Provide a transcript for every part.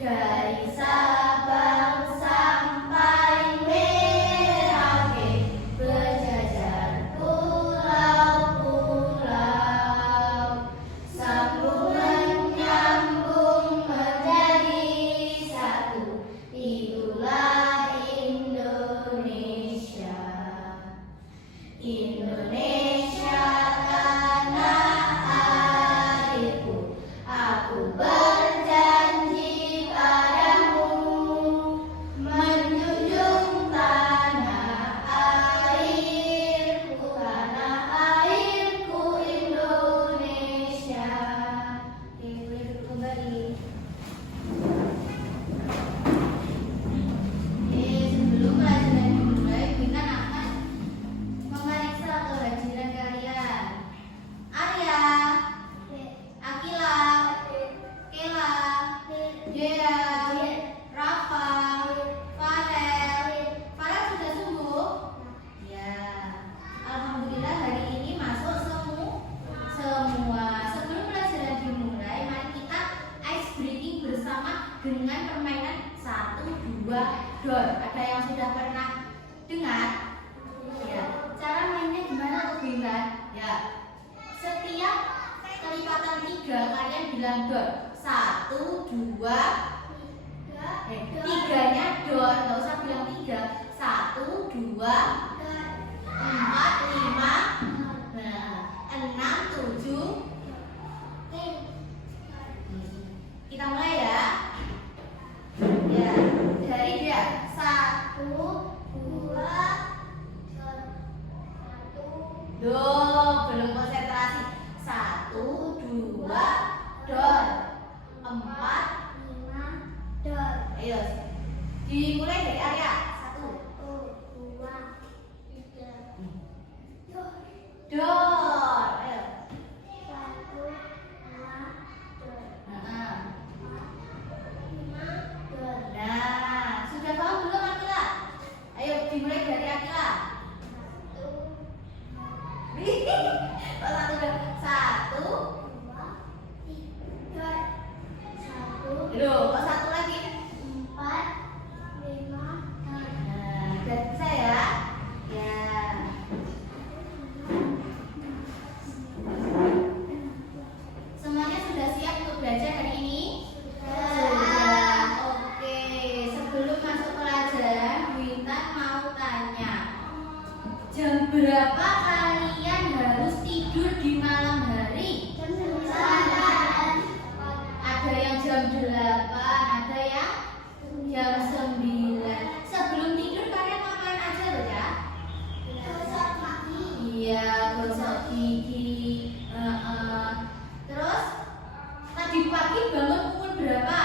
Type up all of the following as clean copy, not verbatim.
Dari Sabang sampai Merauke, berjajar pulau-pulau, sambung menyambung menjadi satu. Itulah Indonesia. Indonesia tanah airku, aku berjanji padamu, menjunjung tanah airku Indonesia. Oke, boleh duduk kembali. Sebelum pelajaran dimulai, kita akan memeriksa kehadiran kalian. Arya, Akila, Kela, Dea, Rafa, Farel. Farel sudah sembuh? Ya, alhamdulillah hari ini masuk semua. Sebelum pelajaran dimulai, mari kita ice breaking bersama dengan permainan 1, 2, dor. Ada yang sudah pernah dengar? Ya, cara mainnya gimana tuh Bintang? Ya, setiap kelipatan 3 kalian bilang dor. 1, 2, 3-nya dor, nggak usah bilang 3. 1, 2, 4, 5, 6, 7. Kita mulai ya. Ya, dari dia. 1, 2, belum konsentrasi. 1, 2, dor. 4, 5, dor. Ayo, dimulai dari Arya. 1, 2, 3, dor. Ayo. 1, 2, dor. 5, dor. Nah, sudah paham belum Akila? Ayo dimulai dari Akila. Loh, kok satu lagi? 4, 5, 6. Nah, dan saya. Ya. Semuanya sudah siap untuk belajar hari ini? Sudah. Oke, sebelum masuk pelajaran, Bu Intan mau tanya. Jam berapa kalian harus tidur di malam hari? Jam 9. Ada yang jam 8, ada yang jam 9. Sebelum tidur kalian ngapain aja loh ya? Gosok kaki. Iya, gosok gigi. Terus tadi pagi bangun pukul berapa?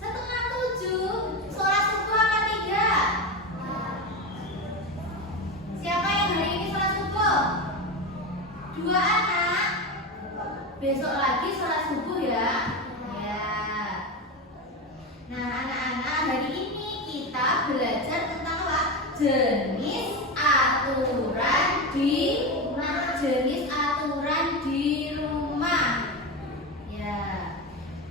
6:30. Sholat subuh apa tidak? Siapa yang hari ini sholat subuh? 2 anak. Besok lagi sholat subuh ya. Ya. Nah, anak-anak, hari ini kita belajar tentang apa? Jenis aturan di rumah. Ya.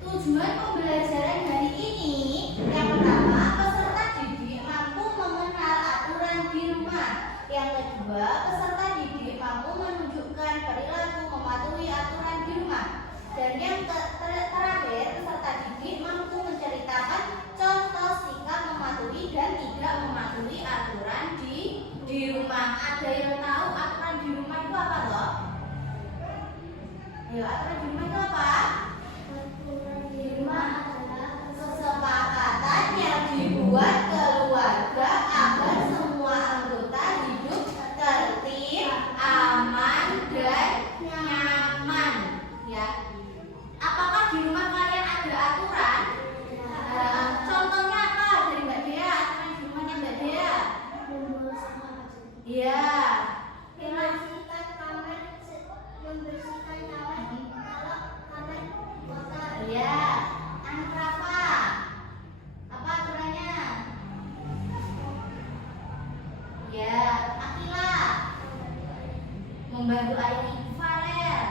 Tujuan pembelajaran hari ini yang pertama, peserta didik mampu mengenal aturan di rumah. Yang kedua, peserta didik mampu menunjukkan perilaku mematuhi aturan di rumah. Dan yang terakhir, peserta didik mampu menceritakan contoh sikap mematuhi dan tidak mematuhi aturan di rumah. Ada yang tahu aturan di rumah itu apa loh? Ayo, aturan di rumah itu apa? Aturan di rumah adalah kesepakatan yang dibuat keluarga agar semua anggota hidup tertib, aman, dan nyaman. Ya. Apakah di rumah kalian ada aturan? Contohnya apa dari Mbak Dea? Aturan di rumahnya Mbak Dea? Iya. Membersihkan kamar kalau kamar kotor. Iya. Anak Rafa, apa aturannya? Ya, Akila. Membantu ayah ibu Farel.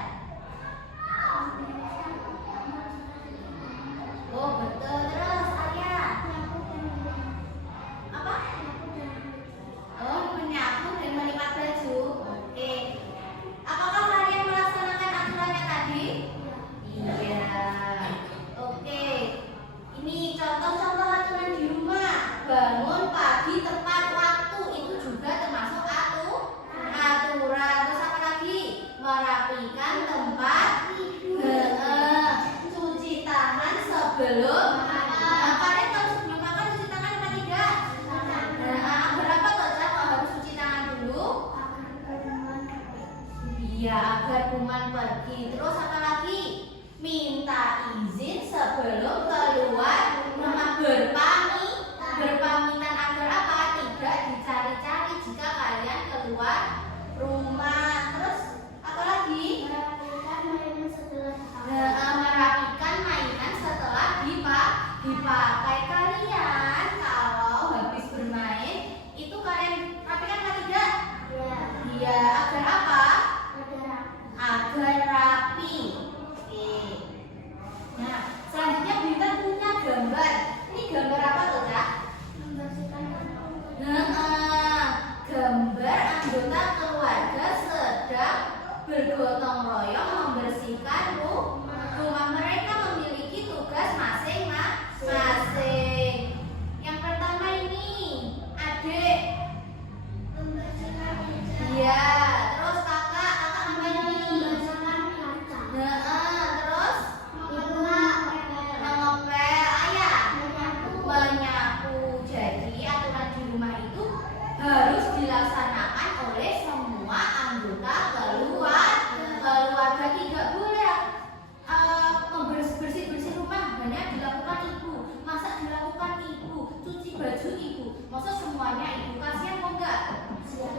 semuanya ibu kasih apa enggak?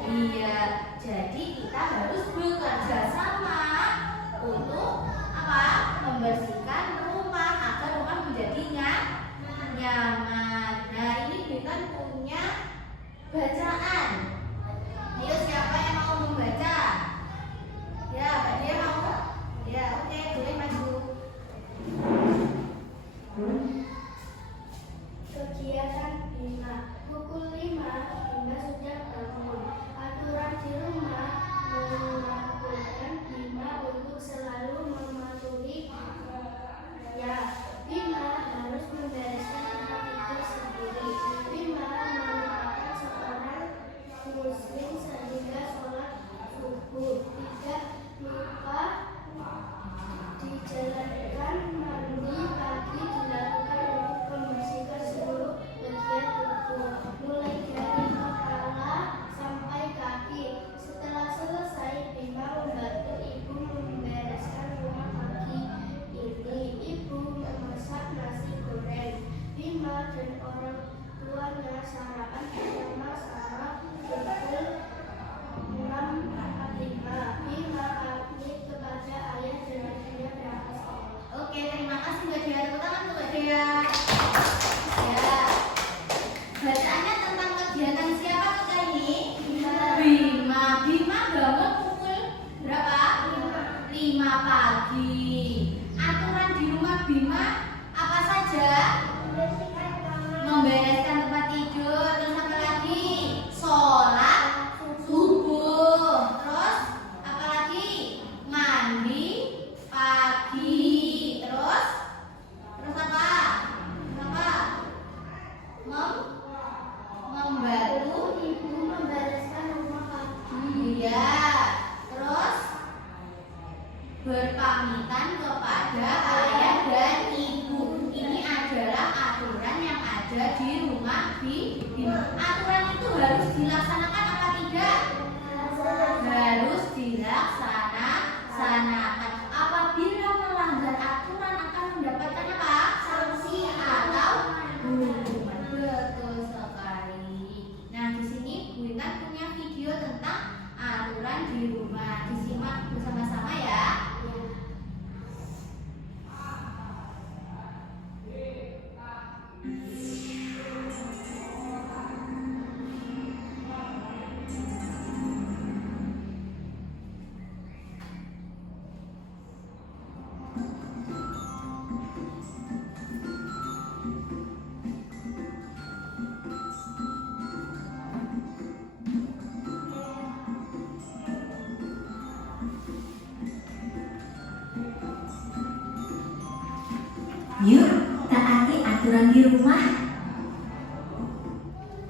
Iya, jadi kita harus bekerja sama untuk apa? Membersihkan rumah agar rumah menjadi nyaman. Nah, ini Bintan punya bacaan. Ayo, siapa yang mau membaca? Ya, Mbak Dia mau? Ya, oke, boleh maju. Kegiatan Bima. Pukul 5, Bima sudah bangun. Aturan di rumah melakukan Bima untuk selalu mematuhi. Ya, Bima harus membereskan tempat tidur sendiri. Bima merupakan seorang muslim sehingga sholat subuh tidak lupa dijalankan. Mandi pagi dilakukan untuk membersihkan seluruh bagian tubuh, mulai dari kepala sampai kaki. Setelah selesai, Bima membantu ibu membereskan rumah pagi ini. Ibu memasak nasi goreng. Bima dan orang tuanya sarapan bersama-sama pukul 6.45. Bima pamit kepada ayah dan ibunya berangkat sekolah. Oke, terima kasih Mbak Dia. Tepuk tangan untuk Mbak Dia. Ya, bacaannya tentang kegiatan siapa kita ini? Bima. Bima bangun pukul berapa? 5 pagi. Aturan di rumah Bima apa saja? Membereskan tempat tidur, terus apa lagi? Sholat subuh, terus apa lagi? Mandi pagi, terus apa? Membantu Ibu membereskan rumah pagi. iya, terus berpamitan kepada ayah dan ibu. Ini adalah aturan yang ada di rumah Bima. Aturan itu harus dilaksanakan apa tidak? Harus dilaksanakan. Apabila melanggar aturan akan mendapatkan apa? Sanksi atau hukuman. Betul sekali. Nah, di sini Bu Intan punya video tentang aturan di rumah. Disimak bersama-sama ya. Yuk, taati aturan di rumah.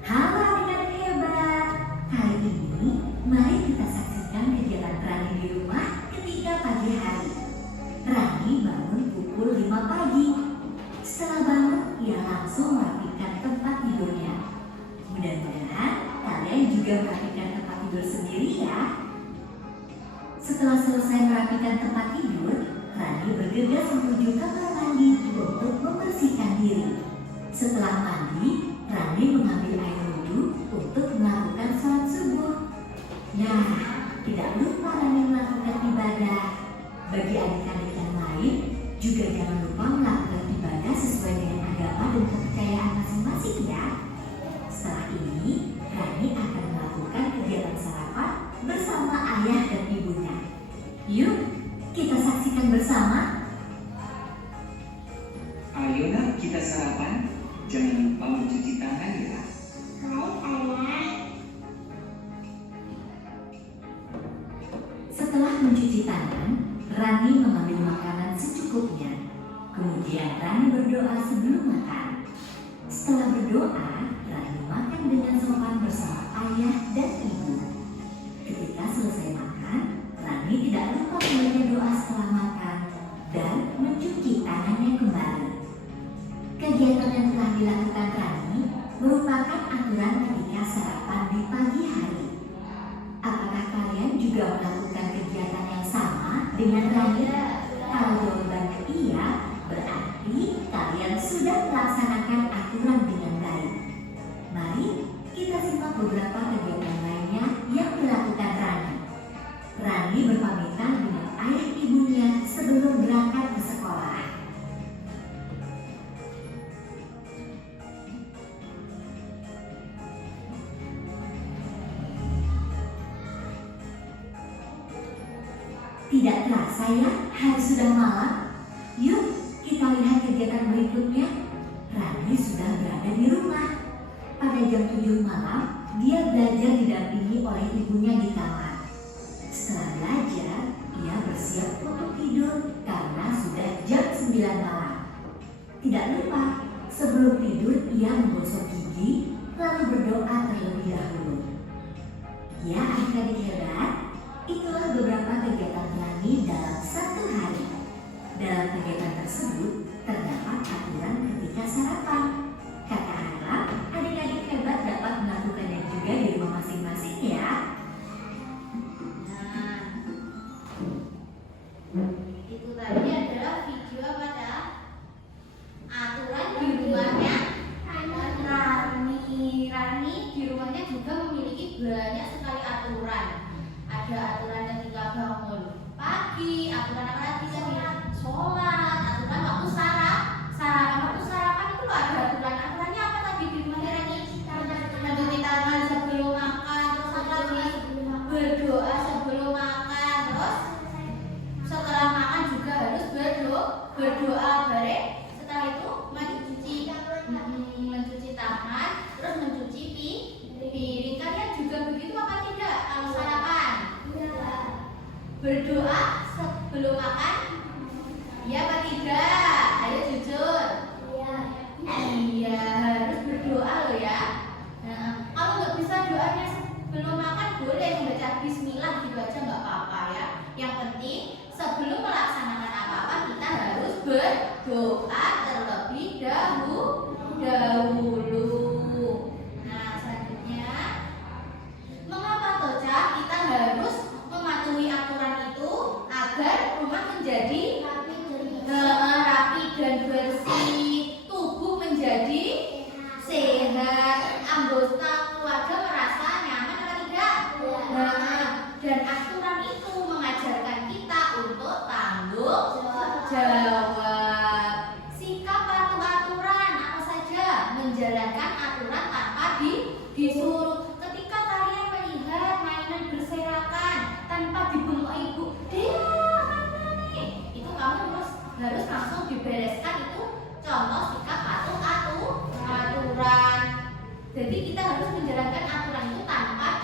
Halo dengan hebat. Kali ini, mari kita saksikan kegiatan Rani di rumah ketika pagi hari. Rani bangun pukul 5 pagi. Setelah bangun, ia langsung merapikan tempat tidurnya. Mudah-mudahan kalian juga merapikan tempat tidur sendiri ya. Setelah selesai merapikan tempat tidur, Rani bergegas menuju kamar mandi untuk membersihkan diri. Setelah mandi, Rani mengambil air wudhu untuk melakukan sholat subuh. Nah, tidak lupa Rani melakukan ibadah. Bagi adik-adik yang lain, juga jangan lupa melakukan ibadah sesuai dengan agama dan kepercayaan masing-masing ya. Setelah ini, Rani akan melakukan kegiatan sarapan bersama ayah dan ibunya. Yuk, kita saksikan bersama. Ayo nak, kita sarapan. Jangan lupa mencuci tangan ya. Setelah mencuci tangan, Rani mengambil makanan secukupnya. Kemudian Rani berdoa sebelum makan. Setelah berdoa, Rani makan dengan sopan bersama ayah dan ibu. Ketika selesai makan, Rani tidak lupa membaca doa setelah makan dan mencuci tangannya kembali. Kegiatan yang telah dilakukan Rani merupakan aturan ketika sarapan di pagi hari. Apakah kalian juga melakukan kegiatan yang sama dengan Rani? Kalau jawabannya iya, berarti kalian sudah melaksanakan aturan dengan baik. Mari kita simak beberapa kegiatan lainnya yang dilakukan Rani. Rani berpamitan dengan ayah ibunya sebelum berangkat ke sekolah. Tidak terasa ya, hari sudah malam. Yuk, kita lihat kegiatan berikutnya. Rani sudah berada di rumah. Pada jam 7 malam, dia belajar didampingi oleh ibunya di kamar. Setelah belajar, ia bersiap untuk tidur karena sudah jam 9 malam. Tidak lupa, sebelum tidur ia menggosok gigi, lalu berdoa terlebih dahulu. Ya adik-adik hebat, itulah beberapa kegiatan Rani dalam satu hari. Dalam kegiatan tersebut, terdapat aturan ketika sarapan. Kakak harap adik-adik hebat dapat melakukannya juga di rumah masing-masing ya. Nah, itu tadi adalah video pada aturan di rumahnya Rani. Rani di rumahnya juga memiliki banyak sekali aturan. Ada aturan ketika bangun pagi, aturan apa lagi sih? Sholat, aturan waktu sarapan waktu sarapan itu loh ada aturan. Aturannya apa tadi di rumahnya Rani? Mencuci tangan sebelum makan, terus apa lagi? Berdoa sebelum makan, terus setelah makan juga harus berdoa bareng. Setelah itu mencuci tangan, terus mencuci piring. Kalian juga begitu apa tidak kalau sarapan? Berdoa sebelum makan? Iya apa tidak? Ayo jujur. Iya, harus berdoa loh ya. Nah, kalau nggak bisa doanya sebelum makan boleh membaca bismillah gitu aja nggak apa-apa ya. Yang penting sebelum melaksanakan apa-apa kita harus berdoa terlebih dahulu. Nah, selanjutnya mengapa Toca kita harus mematuhi aturan itu agar rumah menjadi rapi dan bersih, tubuh menjadi sehat, anggota keluarga merasa nyaman apa tidak? Dan aturan itu mengajarkan kita untuk tanggung jawab. Sikap patuh aturan apa saja? Menjalankan aturan tanpa disuruh. Ketika kalian melihat mainan berserakan tanpa dibengok ibu, mana nih? Itu kamu harus langsung dibereskan. Itu contoh sikap patuh aturan. Jadi kita harus menjalankan aturan itu tanpa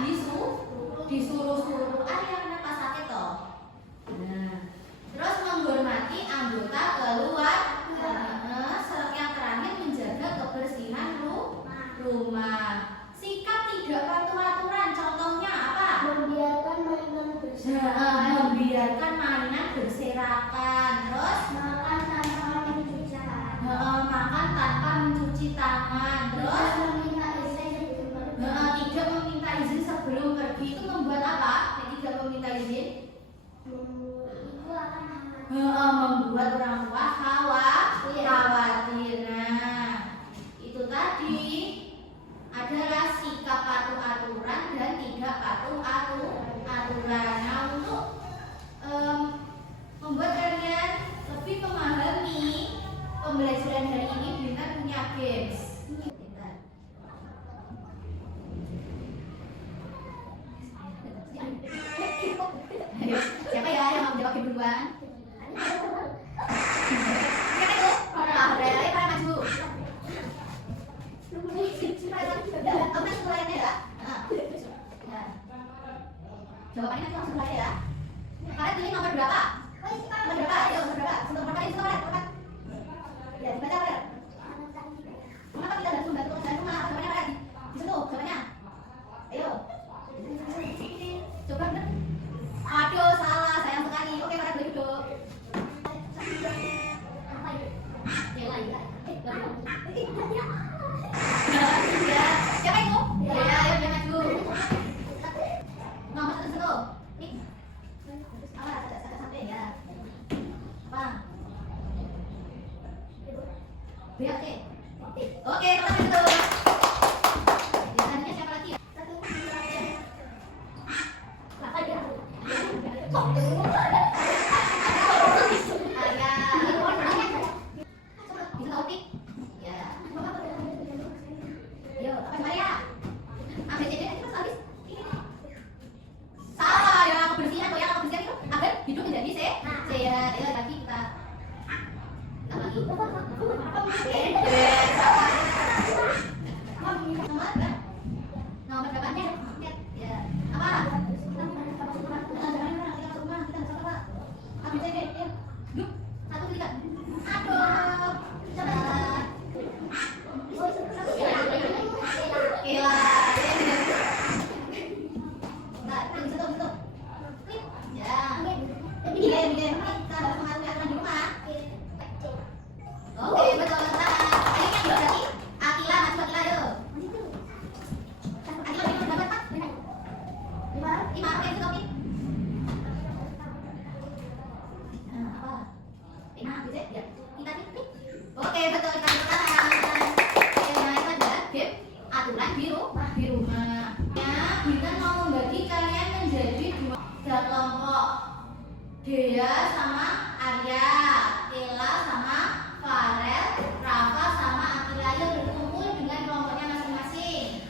disuruh-suruh. Ada kenapa sakit toh? Nah, terus menghormati anggota keluarga. Yang terakhir menjaga kebersihan rumah. Sikap tidak patuh aturan. Contohnya apa? Membiarkan mainan berserakan. Terus makan tanpa mencuci tangan. Terus tidak meminta izin sebelum pergi. Itu membuat apa? Yang tidak meminta izin membuat orang tua khawatir. Nah, itu tadi adalah sikap patuh aturan dan tidak patuh aturan. Nah, untuk membuat kalian lebih memahami pembelajaran hari ini, Bintang punya games. Ayo, siapa ya yang mau menjawab game duluan? Siapa itu? Ayo para maju. Kamu masuk lainnya ya? Jawabannya nanti langsung aja ya. Kalian pilih nomor berapa? Nomor berapa? Ayo nomor berapa? Nomor berapa? Nomor. Ya, dibaca apa ya? Kenapa kita harus membantu pekerjaan rumah? Jawabannya apa lagi? Di situ jawabannya. Ayo. Coba bener. Aduh, salah, sayang sekali. Oke, para boleh duduk. Ya, siapa itu? Ya, ayo dia maju. Nomor satu. Nih. Awas, agak sampai ya. Apa? Oke. Oke, kita itu. Tadinya siapa lagi ya? Nomor berapanya? Ya. Apa? Satu tiga. Aduh. Cepat. Gila. Nah, tutup. Ya. Bikin. Kita harus mengatur di rumah. Oke, betul. Ini yang berarti Akila, masuk Akila yuk. Akila itu berapa, Pak? 5, oke, itu topi. Apa? 5, gitu ya? Kita titik. Oke, betul. Kita tangan. Oke, nah itu adalah game aturan di rumah. Ya, kita mau membagi kalian menjadi 2 kelompok. Dea sama Arya, Ella sama Farel, Rafa sama Akila yuk berkumpul dengan kelompoknya masing-masing.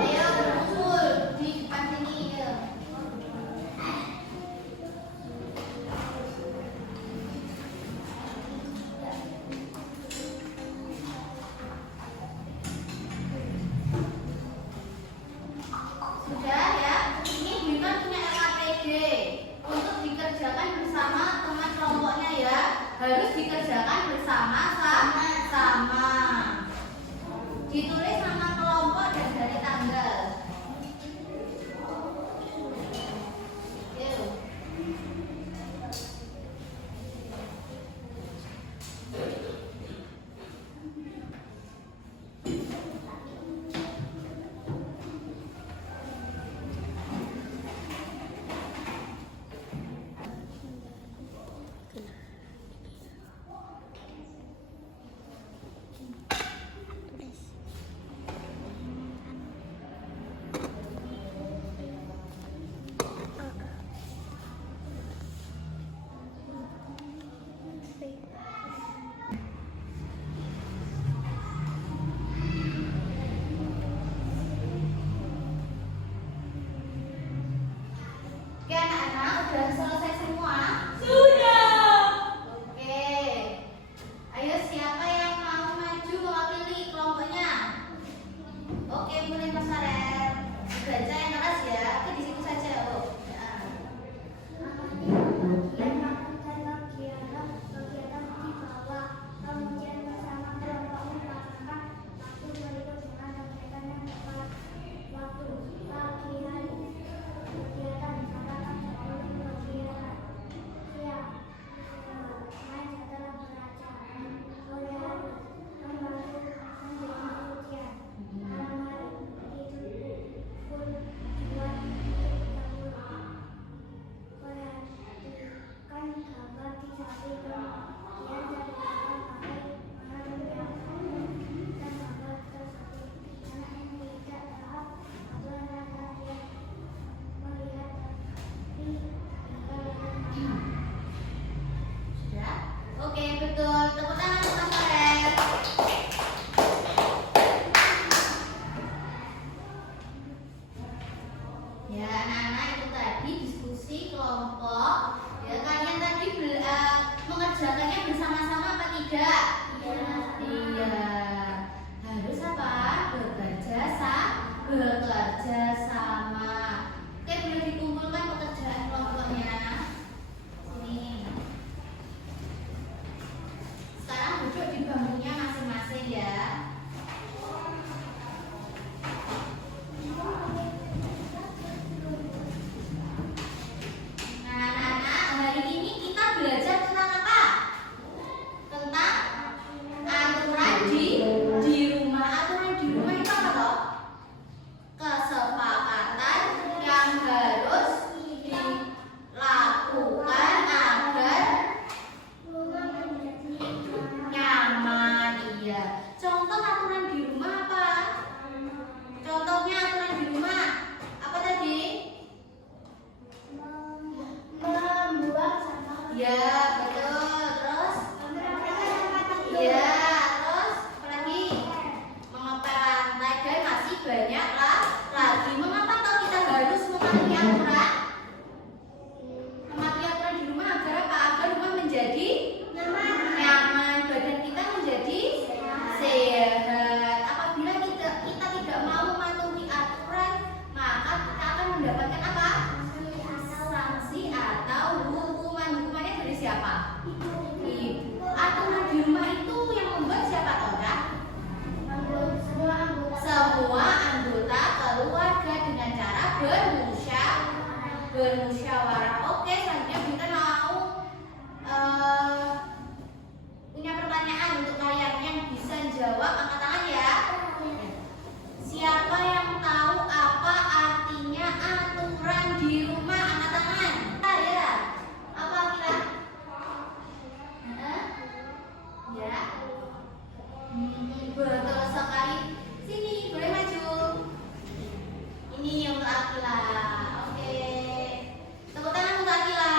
Ayo berkumpul di depan sini yuk. Sudah ya, ini Bintang punya LKPD untuk dikerjakan bersama teman kelompoknya ya. Harus dikerjakan bersama-sama. Ditulis nama kelompok dan dari tanggal. Yuk. Oke anak-anak, udah selesai semua? Sudah. Oke. Ayo siapa yang mau maju mewakili kelompoknya? Oke, mulai Mas Farel. Baca yang keras ya. Oke, di situ saja. Oh. Ya. Sudah? Oke, betul. Tepuk tangan untuk Mas Farel. Ya, anak-anak itu tadi diskusi kelompok. Ya, kalian tadi mengerjakannya bersama-sama apa tidak? Iya. Harus apa? Bekerja sama. Oke, boleh dikumpulkan pekerjaan kelompoknya. Sini. Sekarang duduk di bangkunya masing-masing ya. Nah, anak-anak, hari ini kita belajar tentang apa? Tentang Iya, betul. Terus? Iya, terus apa lagi? Mengepel lantai dan masih banyak lah lagi. Mengapa toh kita harus mematuhi aturan? Mematuhi aturan di rumah agar apa? Agar rumah menjadi nyaman, badan kita menjadi sehat. Apabila kita tidak mau mematuhi aturan, maka kita akan mendapatkan apa? Sanksi atau hukuman. Hukumannya dari siapa? Ibu. Aturan di rumah itu yang membuat siapa toh? Semua anggota keluarga dengan cara bermusyawarah. Oke, selanjutnya kita mau punya pertanyaan untuk kalian yang bisa jawab, angkat tangan ya. Siapa yang tahu apa artinya aturan di rumah? Angkat tangan. Ya. Apa kira? Ya. Betul sekali. Sini, boleh maju. Ini untuk Akila. Oke. Tepuk tangan untuk Akila.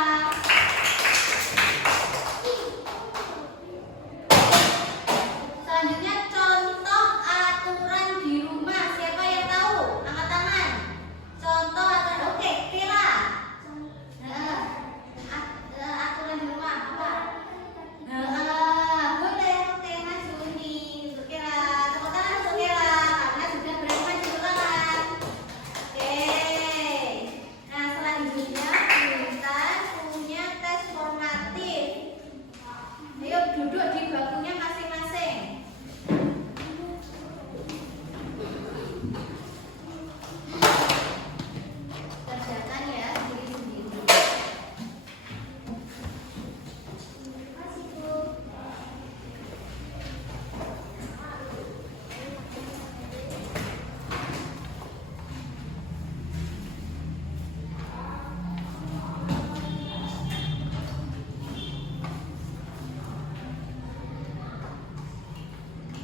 Selanjutnya contoh aturan di rumah. Siapa yang tahu? Angkat tangan. Contoh aturan. Oke, Kila. Aturan di rumah apa? Boleh. Oke, maju nih untuk Kila. Tepuk tangan untuk Kila karena sudah berani maju tangan. Oke. Nah, selanjutnya kita punya tes formatif. Ayo duduk di bakunya masing-masing. Kerjakan ya sendiri-sendiri.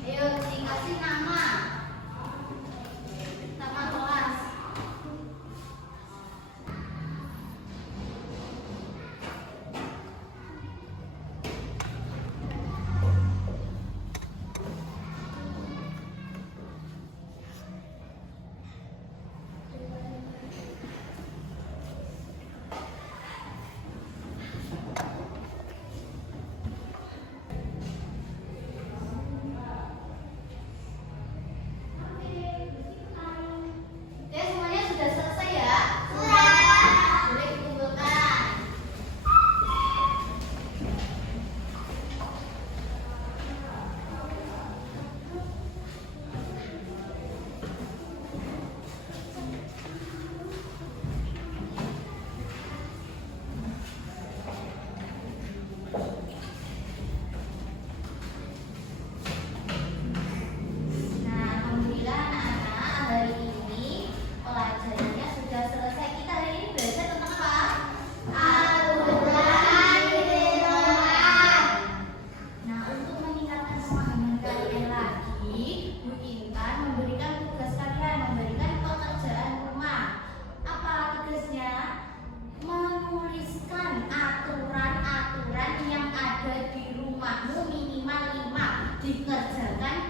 Ayo dikasih nama. Nama kelas. Oke, semuanya sudah selesai ya? Sudah. Boleh dikumpulkan. Nah, alhamdulillah anak-anak, hari ini pelajarannya sudah selesai. Kita hari ini belajar tentang apa? Aturan di rumah. Nah, untuk meningkatkan semangat kalian lagi, Bu Intan memberikan tugas kalian, memberikan pekerjaan rumah. Apa tugasnya? Menuliskan aturan-aturan yang ada di rumahmu minimal 5, dikerjakan